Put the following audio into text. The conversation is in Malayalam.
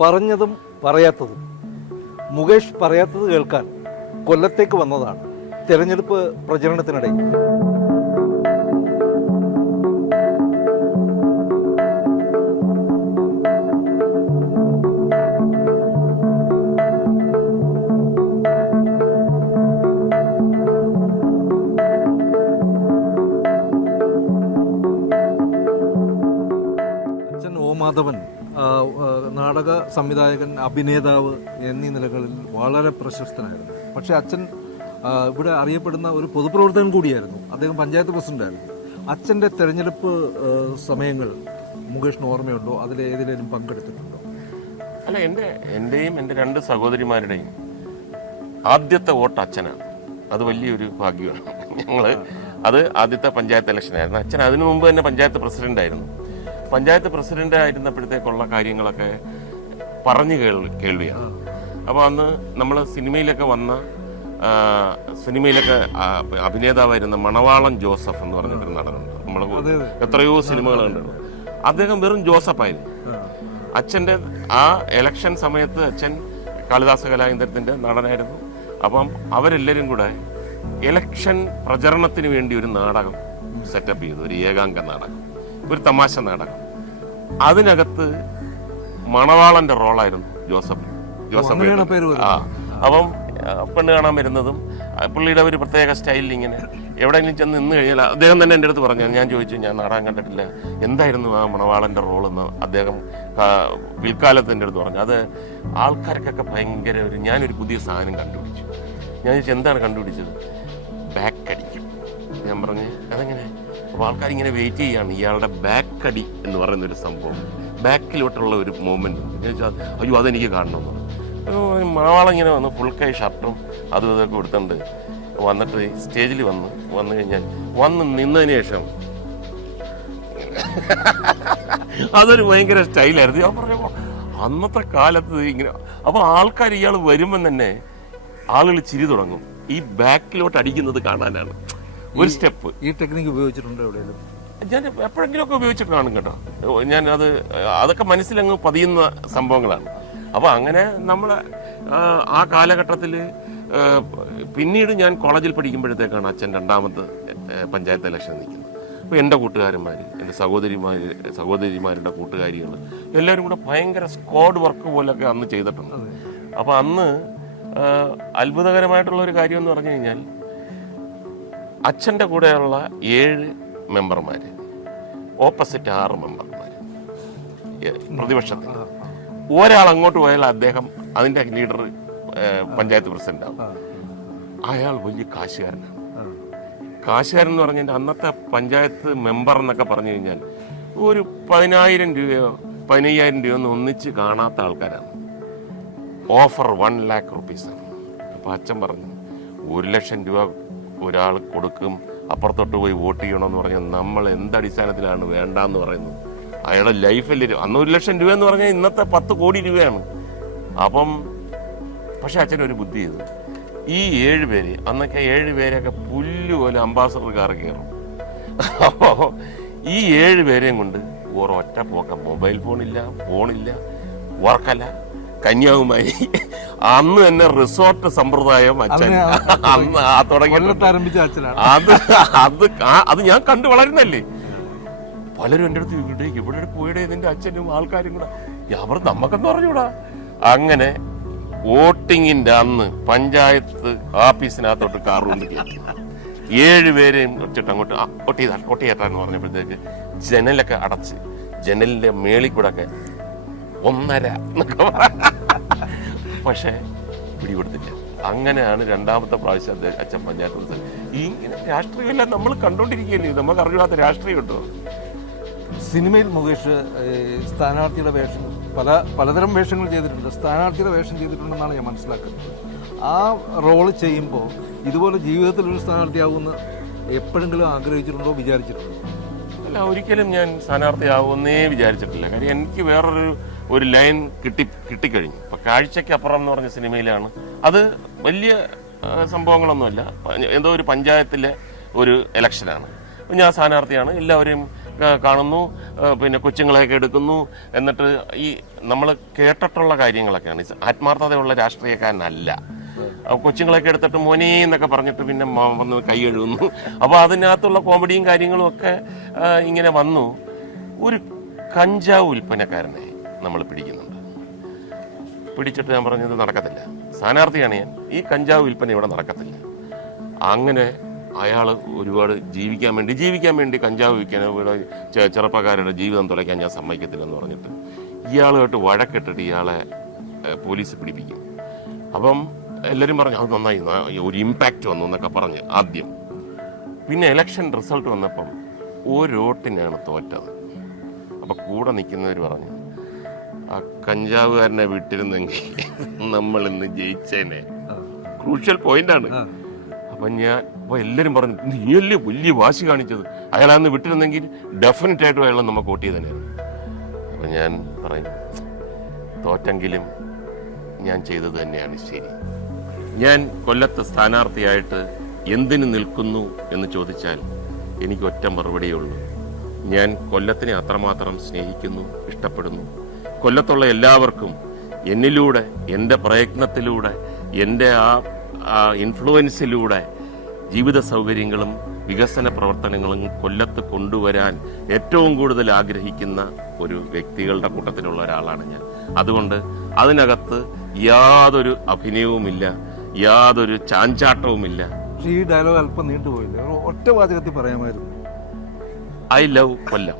പറഞ്ഞതും പറയാത്തതും മുകേഷ് പറയാത്തത് കേൾക്കാൻ കൊല്ലത്തേക്ക് വന്നതാണ് തെരഞ്ഞെടുപ്പ് പ്രചരണത്തിനിടെ. മാധവൻ നാടക സംവിധായകൻ, അഭിനേതാവ് എന്നീ നിലകളിൽ വളരെ പ്രശസ്തനായിരുന്നു. പക്ഷേ അച്ഛൻ ഇവിടെ അറിയപ്പെടുന്ന ഒരു പൊതുപ്രവർത്തകൻ കൂടിയായിരുന്നു. അദ്ദേഹം പഞ്ചായത്ത് പ്രസിഡന്റായിരുന്നു. അച്ഛൻ്റെ തെരഞ്ഞെടുപ്പ് സമയങ്ങൾ മുകേഷിന് ഓർമ്മയുണ്ടോ? അതിലേതിലും പങ്കെടുത്തിട്ടുണ്ടോ? അല്ല, എൻ്റെയും എൻ്റെ 2 സഹോദരിമാരുടെയും ആദ്യത്തെ വോട്ട് അച്ഛനാണ്. അത് വലിയൊരു ഭാഗ്യമാണ്. അത് ആദ്യത്തെ പഞ്ചായത്ത് ഇലക്ഷനായിരുന്നു. അച്ഛൻ അതിനു മുമ്പ് തന്നെ പഞ്ചായത്ത് പ്രസിഡന്റായിരുന്നു. പഞ്ചായത്ത് പ്രസിഡന്റ് ആയിരുന്നപ്പോഴത്തേക്കുള്ള കാര്യങ്ങളൊക്കെ പറഞ്ഞു കേൾവിയാണ്. അപ്പോൾ അന്ന് നമ്മൾ സിനിമയിലൊക്കെ അഭിനേതാവായിരുന്ന മണവാളൻ ജോസഫ് എന്ന് പറഞ്ഞിട്ടൊരു നടനുണ്ട്. നമ്മൾ എത്രയോ സിനിമകൾ കണ്ടിട്ടുണ്ട്. അദ്ദേഹം വെറും ജോസഫായിരുന്നു. അച്ഛൻ്റെ ആ ഇലക്ഷൻ സമയത്ത് അച്ഛൻ കാളിദാസ കലാകേന്ദ്രത്തിൻ്റെ നടനായിരുന്നു. അപ്പം അവരെല്ലാവരും കൂടെ ഇലക്ഷൻ പ്രചരണത്തിന് വേണ്ടി ഒരു നാടകം സെറ്റപ്പ് ചെയ്തു, ഒരു ഏകാംഗ നാടകം, ഒരു തമാശ നാടകം. അതിനകത്ത് മണവാളന്റെ റോളായിരുന്നു ജോസഫ്. അപ്പം പെണ്ണ് കാണാൻ വരുന്നതും പുള്ളിയുടെ ഒരു പ്രത്യേക സ്റ്റൈലിൽ ഇങ്ങനെ എവിടെയെങ്കിലും ചെന്ന് നിന്ന് കഴിഞ്ഞാൽ അദ്ദേഹം തന്നെ എൻ്റെ അടുത്ത് പറഞ്ഞു. ഞാൻ ചോദിച്ചു, ഞാൻ നാടകം കണ്ടിട്ടില്ല, എന്തായിരുന്നു ആ മണവാളന്റെ റോളെന്ന് അദ്ദേഹം പിൽക്കാലത്ത് എൻ്റെ അടുത്ത് പറഞ്ഞു. അത് ആൾക്കാർക്കൊക്കെ ഭയങ്കര ഞാനൊരു പുതിയ സാധനം കണ്ടുപിടിച്ചു. ഞാൻ ചോദിച്ചു, എന്താണ് കണ്ടുപിടിച്ചത്? ബാക്ക് അടിക്കും. ഞാൻ പറഞ്ഞു, അതെങ്ങനെ? അപ്പോൾ ആൾക്കാരിങ്ങനെ വെയിറ്റ് ചെയ്യുകയാണ്. ഇയാളുടെ ബാക്ക് അടി എന്ന് പറയുന്നൊരു സംഭവം, ബാക്കിലോട്ടുള്ള ഒരു മൂവ്മെൻറ്റ്. ഞാൻ ചോദിച്ചാൽ, അയ്യോ അതെനിക്ക് കാണണമെന്ന് പറഞ്ഞു. മണവാളം ഇങ്ങനെ വന്ന് ഫുൾ കൈ ഷർട്ടും അതും ഇതൊക്കെ കൊടുത്തുണ്ട് വന്നിട്ട് സ്റ്റേജിൽ വന്നു കഴിഞ്ഞാൽ നിന്നതിന് ശേഷം അതൊരു ഭയങ്കര സ്റ്റൈലായിരുന്നു. ഞാൻ പറഞ്ഞു, അന്നത്തെ കാലത്ത് ഇങ്ങനെ. അപ്പോൾ ആൾക്കാർ ഇയാൾ വരുമ്പം തന്നെ ആളുകൾ ചിരി തുടങ്ങും. ഈ ബാക്കിലോട്ട് അടിക്കുന്നത് കാണാനാണ് ഒരു സ്റ്റെപ്പ്. ഈ ടെക്നിക്ക് ഉപയോഗിച്ചിട്ടുണ്ടോ എവിടെയെങ്കിലും? ഞാൻ എപ്പോഴെങ്കിലുമൊക്കെ ഉപയോഗിച്ചിട്ട് കാണും കേട്ടോ. ഞാൻ അതൊക്കെ മനസ്സിലങ്ങ് പതിയുന്ന സംഭവങ്ങളാണ്. അപ്പോൾ അങ്ങനെ നമ്മൾ ആ കാലഘട്ടത്തിൽ പിന്നീട് ഞാൻ കോളേജിൽ പഠിക്കുമ്പോഴത്തേക്കാണ് അച്ഛൻ 2ാമത്തെ പഞ്ചായത്ത് ഇലക്ഷൻ നിൽക്കുന്നത്. അപ്പോൾ എൻ്റെ കൂട്ടുകാരന്മാർ, എൻ്റെ സഹോദരിമാരുടെ കൂട്ടുകാരികൾ എല്ലാവരും കൂടെ ഭയങ്കര സ്ക്വാഡ് വർക്ക് പോലൊക്കെ അന്ന് ചെയ്തിട്ടുണ്ട്. അപ്പോൾ അന്ന് അത്ഭുതകരമായിട്ടുള്ളൊരു കാര്യം എന്ന് പറഞ്ഞു കഴിഞ്ഞാൽ അച്ഛൻ്റെ കൂടെയുള്ള 7 മെമ്പർമാർ, ഓപ്പോസിറ്റ് 6 മെമ്പർമാർ പ്രതിപക്ഷത്തിൽ. ഒരാൾ അങ്ങോട്ട് പോയാൽ അദ്ദേഹം അതിൻ്റെ ലീഡർ പഞ്ചായത്ത് പ്രസിഡന്റാവും. അയാൾ വലിയ കാശുകാരനാണ്. കാശുകാരൻ എന്ന് പറഞ്ഞാൽ അന്നത്തെ പഞ്ചായത്ത് മെമ്പർ എന്നൊക്കെ പറഞ്ഞു കഴിഞ്ഞാൽ ഒരു 10,000 രൂപയോ 15,000 രൂപയോ ഒന്നും ഒന്നിച്ച് കാണാത്ത ആൾക്കാരാണ്. Offer 1 lakh rupees. അപ്പോൾ അച്ഛൻ പറഞ്ഞു, 1 ലക്ഷം രൂപ ഒരാൾ കൊടുക്കും, അപ്പുറത്തോട്ട് പോയി വോട്ട് ചെയ്യണമെന്ന് പറഞ്ഞാൽ നമ്മൾ എന്തടിസ്ഥാനത്തിലാണ് വേണ്ടാന്ന് പറയുന്നത്? അയാളുടെ ലൈഫിൽ അന്ന് 1 ലക്ഷം രൂപ എന്ന് പറഞ്ഞാൽ ഇന്നത്തെ 10 കോടി രൂപയാണ്. അപ്പം പക്ഷെ അച്ഛനൊരു ബുദ്ധി ചെയ്തു. ഈ 7 പേര്, അന്നൊക്കെ 7 പേരെയൊക്കെ പുല്ലുപോലെ അംബാസഡർ കാർ കയറും. അപ്പോൾ ഈ 7 പേരെയും കൊണ്ട് ഒരൊറ്റ പോക്ക. മൊബൈൽ ഫോണില്ല, വർക്കല, കന്യാകുമാരി. അന്ന് തന്നെ റിസോർട്ട് സമ്പ്രദായം അച്ഛൻ അന്ന് തുടങ്ങി. അത് ഞാൻ കണ്ടു വളരുന്നല്ലേ. പലരും എൻ്റെ അടുത്ത് ഇവിടെ പോയിടെ ഇതിന്റെ അച്ഛനും ആൾക്കാരും കൂടെ. ഞാൻ നമുക്കെന്ന് പറഞ്ഞൂടാ. അങ്ങനെ വോട്ടിങ്ങിന്റെ അന്ന് പഞ്ചായത്ത് ഓഫീസിനകത്തോട്ട് കാർ കൊണ്ട് കയറ്റി 7 പേരെയും വെച്ചിട്ട് അങ്ങോട്ട് ഒട്ടി കയറ്റാന്ന് പറഞ്ഞപ്പോഴത്തേക്ക് ജനലൊക്കെ അടച്ച് ജനലിന്റെ മേളിൽ കൂടെ ഒക്കെ 1.5 എന്നൊക്കെ പക്ഷെ പിടികൊടുത്തില്ല. അങ്ങനെയാണ് 2ാമത്തെ പ്രാവശ്യം അച്ഛൻ പഞ്ചായത്ത് പ്രസിഡന്റ്. ഇങ്ങനെ രാഷ്ട്രീയമെല്ലാം നമ്മൾ കണ്ടോണ്ടിരിക്കുകയല്ലേ, നമുക്ക് അറിയാത്ത രാഷ്ട്രീയം ഉണ്ടോ? സിനിമയിൽ മുകേഷ് സ്ഥാനാർത്ഥിയുടെ വേഷം പലതരം വേഷങ്ങൾ ചെയ്തിട്ടുണ്ട്. സ്ഥാനാർത്ഥിയുടെ വേഷം ചെയ്തിട്ടുണ്ടെന്നാണ് ഞാൻ മനസ്സിലാക്കുന്നത്. ആ റോള് ചെയ്യുമ്പോൾ ഇതുപോലെ ജീവിതത്തിലൊരു സ്ഥാനാർത്ഥിയാവുമെന്ന് എപ്പോഴെങ്കിലും ആഗ്രഹിച്ചിട്ടുണ്ടോ, വിചാരിച്ചിട്ടുണ്ടോ? അല്ല, ഒരിക്കലും ഞാൻ സ്ഥാനാർത്ഥിയാവുമെന്നേ വിചാരിച്ചിട്ടില്ല. കാര്യം എനിക്ക് വേറൊരു ലൈൻ കിട്ടിക്കഴിഞ്ഞു. ഇപ്പം കാഴ്ചയ്ക്കപ്പുറം എന്ന് പറഞ്ഞ സിനിമയിലാണ്. അത് വലിയ സംഭവങ്ങളൊന്നുമല്ല. എന്തോ ഒരു പഞ്ചായത്തിലെ ഒരു ഇലക്ഷനാണ്. ഞാൻ സ്ഥാനാർത്ഥിയാണ്. എല്ലാവരെയും കാണുന്നു, പിന്നെ കൊച്ചുങ്ങളെയൊക്കെ എടുക്കുന്നു. എന്നിട്ട് ഈ നമ്മൾ കേട്ടിട്ടുള്ള കാര്യങ്ങളൊക്കെയാണ്. ആത്മാർത്ഥതയുള്ള രാഷ്ട്രീയക്കാരനല്ല. കൊച്ചുങ്ങളൊക്കെ എടുത്തിട്ട് മോനെ എന്നൊക്കെ പറഞ്ഞിട്ട് പിന്നെ വന്ന് കൈ കഴുകുന്നു. അപ്പോൾ അതിനകത്തുള്ള കോമഡിയും കാര്യങ്ങളും ഒക്കെ ഇങ്ങനെ വന്നു. ഒരു കഞ്ചാവ് വിൽപ്പനക്കാരനെ നമ്മൾ പിടിക്കുന്നുണ്ട്. പിടിച്ചിട്ട് ഞാൻ പറഞ്ഞത് നടക്കത്തില്ല, സ്ഥാനാർത്ഥിയാണ് ഞാൻ, ഈ കഞ്ചാവ് വിൽപ്പന ഇവിടെ നടക്കത്തില്ല. അങ്ങനെ അയാൾ ഒരുപാട് ജീവിക്കാൻ വേണ്ടി കഞ്ചാവ് വിൽക്കാൻ ഇവിടെ ചെറുപ്പക്കാരുടെ ജീവിതം തുലയ്ക്കാൻ ഞാൻ സമ്മതിക്കത്തില്ലെന്ന് പറഞ്ഞിട്ട് ഇയാളുമായിട്ട് വഴക്കിട്ടിട്ട് ഇയാളെ പോലീസ് പിടിപ്പിക്കും. അപ്പം എല്ലാവരും പറഞ്ഞു അത് നന്നായി, ഒരു ഇമ്പാക്റ്റ് വന്നു എന്നൊക്കെ പറഞ്ഞ് ആദ്യം. പിന്നെ ഇലക്ഷൻ റിസൾട്ട് വന്നപ്പം ഒരു വോട്ടിനാണ് തോറ്റത്. അപ്പം കൂടെ നിൽക്കുന്നവർ പറഞ്ഞു ആ കഞ്ചാവുകാരനെ വിട്ടിരുന്നെങ്കിൽ നമ്മൾ ഇന്ന് ജയിച്ചേനെ. ക്രൂഷ്യൽ പോയിന്റാണ്. അപ്പോൾ എല്ലാവരും പറഞ്ഞു നീയല്ലേ വലിയ വാശി കാണിച്ചത്, അയാളന്ന് വിട്ടിരുന്നെങ്കിൽ ഡെഫിനറ്റ് ആയിട്ടും അയാളെ നമുക്ക് വോട്ട് ചെയ്തേനായിരുന്നു. അപ്പം ഞാൻ പറയും തോറ്റെങ്കിലും ഞാൻ ചെയ്തത് തന്നെയാണ് ശരി. ഞാൻ കൊല്ലത്ത് സ്ഥാനാർത്ഥിയായിട്ട് എന്തിനു നിൽക്കുന്നു എന്ന് ചോദിച്ചാൽ എനിക്ക് ഒറ്റ മറുപടിയേ ഉള്ളൂ. ഞാൻ കൊല്ലത്തിനെ അത്രമാത്രം സ്നേഹിക്കുന്നു, ഇഷ്ടപ്പെടുന്നു. കൊല്ലത്തുള്ള എല്ലാവർക്കും എന്നിലൂടെ, എൻ്റെ പ്രയത്നത്തിലൂടെ, എൻ്റെ ആ ഇൻഫ്ലുവൻസിലൂടെ ജീവിത സൗകര്യങ്ങളും വികസന പ്രവർത്തനങ്ങളും കൊല്ലത്ത് കൊണ്ടുവരാൻ ഏറ്റവും കൂടുതൽ ആഗ്രഹിക്കുന്ന ഒരു വ്യക്തികളുടെ കൂട്ടത്തിലുള്ള ഒരാളാണ് ഞാൻ. അതുകൊണ്ട് അതിനകത്ത് യാതൊരു അഭിനയവുമില്ല, യാതൊരു ചാഞ്ചാട്ടവുമില്ല. പക്ഷേ ഈ ഡയലോഗ് അല്പം നീണ്ടുപോയില്ല, ഒറ്റ വാചകത്തിൽ പറയാമായിരുന്നു. I love Kollam.